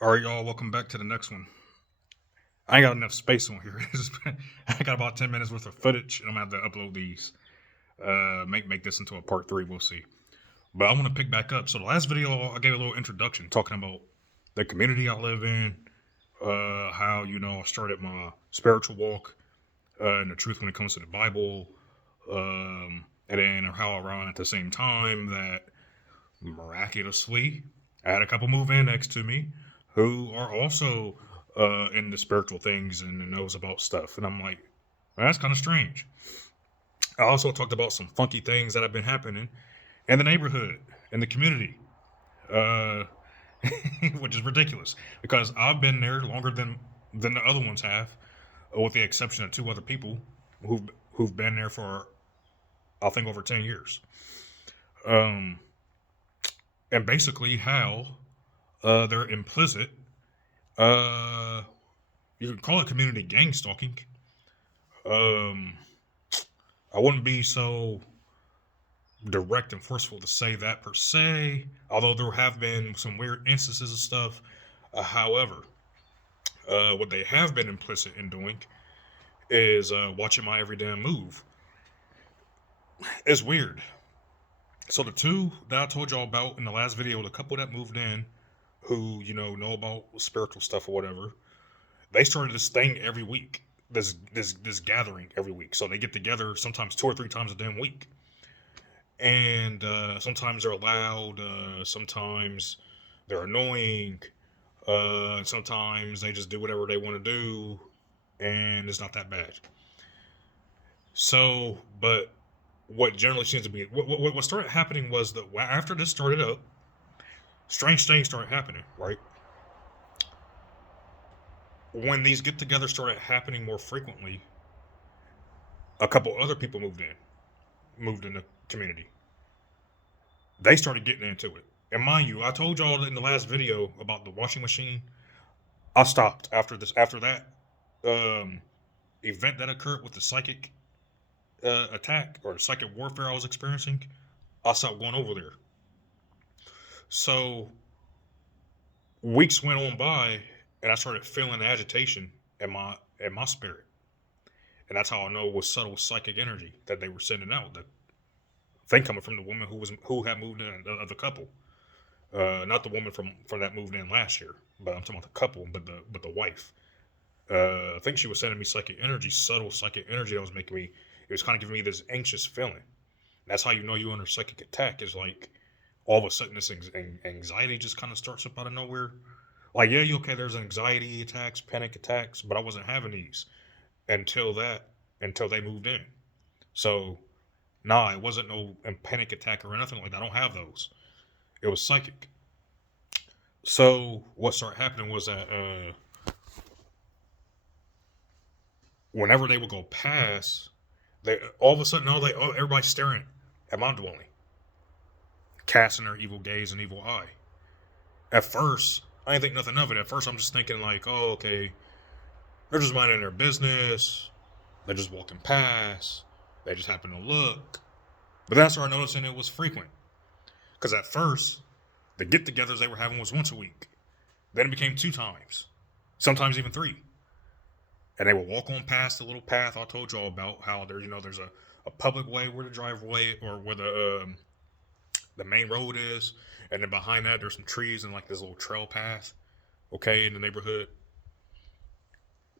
All right, y'all, welcome back to the next one. I ain't got enough space on here. I got about 10 minutes worth of footage, and I'm gonna have to upload these. Make this into a part three. We'll see. But I want to pick back up. So the last video, I gave a little introduction talking about the community I live in, how I started my spiritual walk, and the truth when it comes to the Bible, and then how around at the same time that miraculously I had a couple move in next to me who are also into spiritual things and knows about stuff, and I'm like, well, that's kind of strange. I also talked about some funky things that have been happening in the neighborhood, in the community, uh, which is ridiculous because I've been there longer than the other ones have, with the exception of two other people who've been there for I think over 10 years. Um, and basically how they're implicit. Uh, you can call it community gang stalking. Um, I wouldn't be so direct and forceful to say that per se, although there have been some weird instances of stuff. However, what they have been implicit in doing is watching my every damn move. It's weird. So the two that I told y'all about in the last video, the couple that moved in, who know about spiritual stuff or whatever, they started this thing every week. This gathering every week. So they get together sometimes two or three times a damn week, and sometimes they're loud. Sometimes they're annoying. Sometimes they just do whatever they want to do, and it's not that bad. So, but what generally seems to be what started happening was that after this started up, strange things started happening. Right when these get-togethers started happening more frequently, a couple other people moved in the community. They started getting into it. And mind you, I told y'all in the last video about the washing machine. I stopped after that um, event that occurred with the psychic attack or psychic warfare I was experiencing. I stopped going over there. So weeks went on by, and I started feeling the agitation in my spirit, and that's how I know it was subtle psychic energy that they were sending out. The thing coming from the woman who had moved in, the couple. Not the woman from that moved in last year, but I'm talking about the couple, but the wife. I think she was sending me psychic energy, subtle psychic energy that was making me. It was kind of giving me this anxious feeling. That's how you know you're under psychic attack. Is like all of a sudden this anxiety just kind of starts up out of nowhere. Like yeah, you okay? There's anxiety attacks, panic attacks, but I wasn't having these until that until they moved in. So nah, it wasn't no panic attack or anything like that. I don't have those. It was psychic. So what started happening was that whenever they would go past, they all of a sudden everybody's staring at my dwelling, casting their evil gaze and evil eye. At first, I didn't think nothing of it. At first, I'm just thinking like, oh, okay, they're just minding their business. They're just walking past. They just happen to look. But then I started noticing it was frequent. Because at first, the get-togethers they were having was once a week. Then it became two times, sometimes even three. And they would walk on past the little path I told y'all about. How there's a public way where the driveway or where the main road is, and then behind that there's some trees and like this little trail path. Okay, in the neighborhood.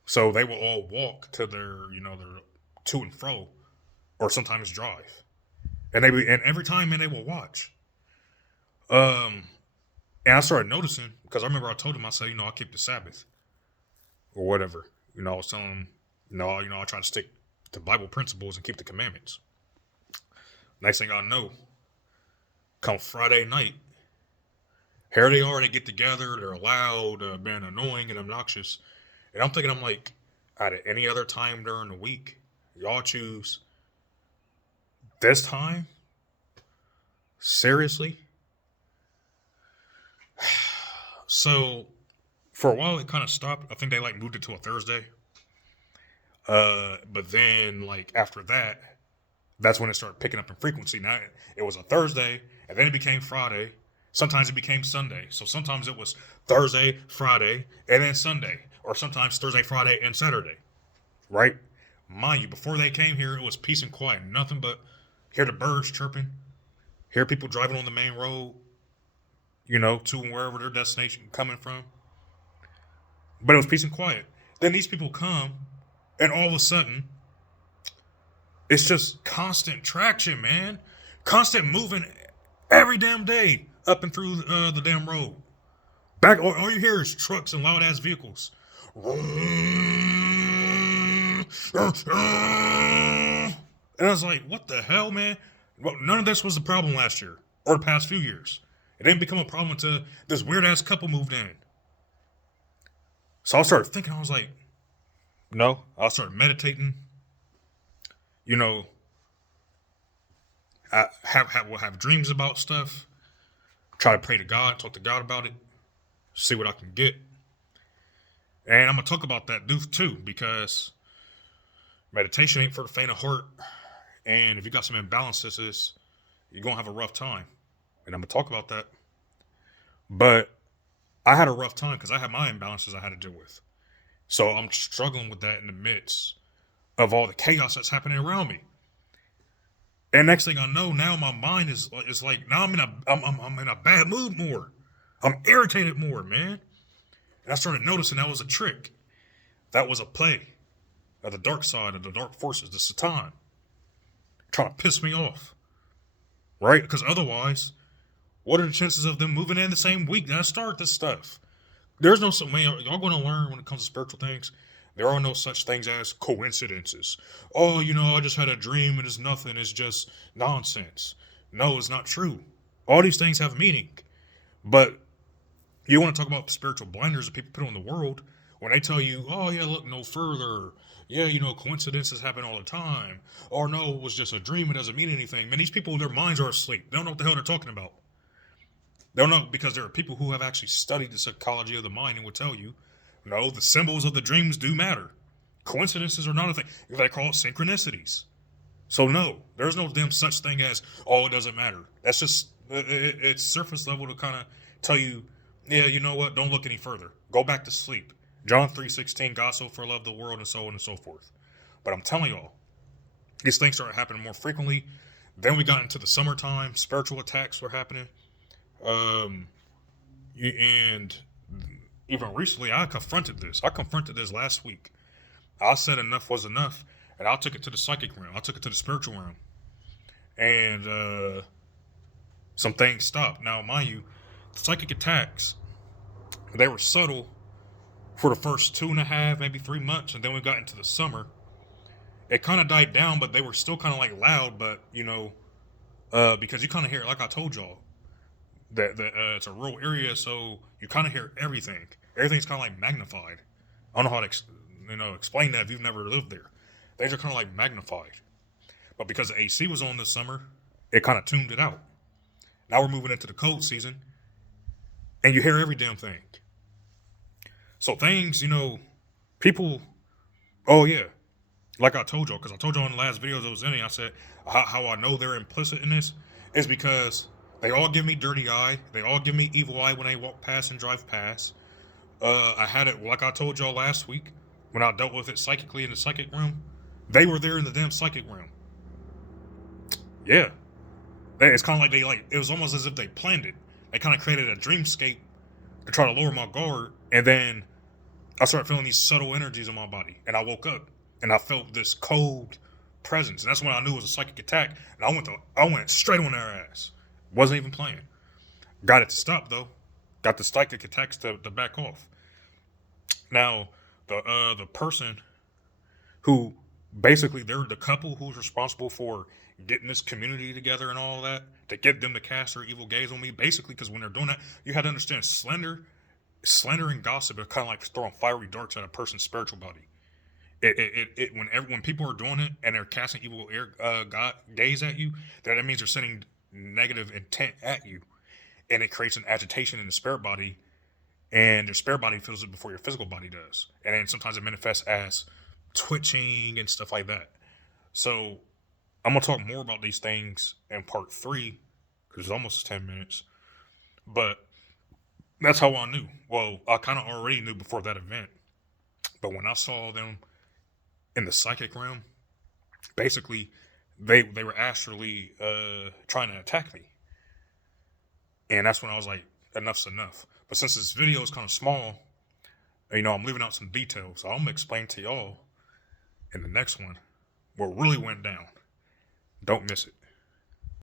So they will all walk to their to and fro, or sometimes drive. And every time, man, they will watch. Um, and I started noticing because I remember I told him I said, I keep the Sabbath or whatever. I was telling him, I try to stick to Bible principles and keep the commandments. Next thing I know, come Friday night, here they are. They get together. They're loud, being annoying and obnoxious. And I'm thinking, I'm like, out of any other time during the week, y'all choose this time? Seriously? So for a while, it kind of stopped. I think they like moved it to a Thursday. But then like after that, that's when it started picking up in frequency. Now it was a Thursday, and then it became Friday, Sometimes it became Sunday. So sometimes it was Thursday, Friday, and then Sunday. Or sometimes Thursday, Friday, and Saturday. Right? Mind you, before they came here, it was peace and quiet. Nothing but hear the birds chirping, hear people driving on the main road, to wherever their destination coming from. But it was peace and quiet. Then these people come, and all of a sudden, it's just constant traction, man. Constant moving every damn day up and through the damn road. Back, all you hear is trucks and loud ass vehicles. And I was like, what the hell, man? Well, none of this was the problem last year or the past few years. It didn't become a problem until this weird ass couple moved in. So I started thinking, I was like, no. I started meditating. I have dreams about stuff. Try to pray to God, talk to God about it, see what I can get. And I'm gonna talk about that too, because meditation ain't for the faint of heart. And if you got some imbalances, you're gonna have a rough time. And I'm gonna talk about that. But I had a rough time because I had my imbalances I had to deal with. So I'm struggling with that in the midst of all the chaos that's happening around me. And next thing I know, now my mind is like, now I'm in a bad mood more. I'm irritated more, man. And I started noticing that was a trick. That was a play of the dark side, of the dark forces, the Satan, trying to piss me off. Right? Because otherwise, what are the chances of them moving in the same week that I start this stuff? There's no, man, y'all going to learn when it comes to spiritual things. There are no such things as coincidences. Oh, I just had a dream and it's nothing. It's just nonsense. No, it's not true. All these things have meaning. But you want to talk about the spiritual blinders that people put on the world when they tell you, oh, yeah, look no further. Yeah, coincidences happen all the time. Or no, it was just a dream. It doesn't mean anything. Man, these people, their minds are asleep. They don't know what the hell they're talking about. They don't know, because there are people who have actually studied the psychology of the mind and will tell you, no, the symbols of the dreams do matter. Coincidences are not a thing. They call it synchronicities. So no, there's no damn such thing as, oh, it doesn't matter. That's just, it's surface level to kind of tell you, yeah, you know what, don't look any further. Go back to sleep. John 3:16, God so far loved the world, and so on and so forth. But I'm telling y'all, these things started happening more frequently. Then we got into the summertime, spiritual attacks were happening. And even recently, I confronted this. I confronted this last week. I said enough was enough, and I took it to the psychic realm. I took it to the spiritual realm. And some things stopped. Now, mind you, the psychic attacks, they were subtle for the first 2.5, maybe 3 months, and then we got into the summer. It kind of died down, but they were still kind of like loud, but, because you kind of hear it, like I told y'all, that it's a rural area, so you kind of hear everything. Everything's kind of like magnified. I don't know how to explain that if you've never lived there. Things are kind of like magnified. But because the AC was on this summer, it kind of tuned it out. Now we're moving into the cold season, and you hear every damn thing. So things, people, oh yeah, like I told y'all, because I told y'all in the last videos I was in it, I said how I know they're implicit in this is because they all give me dirty eye. They all give me evil eye when they walk past and drive past. I had it, like I told y'all last week, when I dealt with it psychically in the psychic room. They were there in the damn psychic room. Yeah. It's kind of like it was almost as if they planned it. They kind of created a dreamscape to try to lower my guard. And then I started feeling these subtle energies in my body. And I woke up and I felt this cold presence. And that's when I knew it was a psychic attack. And I went straight on their ass. Wasn't even playing. Got it to stop though. Got the psychic attacks to back off. Now, the person who basically they're the couple who's responsible for getting this community together and all that to get them to cast their evil gaze on me. Basically, because when they're doing that, you had to understand slander and gossip are kind of like throwing fiery darts at a person's spiritual body. When people are doing it and they're casting evil gaze at you, that means they're sending negative intent at you, and it creates an agitation in the spirit body, and your spirit body feels it before your physical body does, and then sometimes it manifests as twitching and stuff like that. So I'm gonna talk more about these things in part 3 because it's almost 10 minutes. But that's how I knew. Well, I kind of already knew before that event. But when I saw them in the psychic realm, basically, they were astrally trying to attack me. And that's when I was like, enough's enough. But since this video is kind of small, I'm leaving out some details. So I'm going to explain to y'all in the next one what really went down. Don't miss it.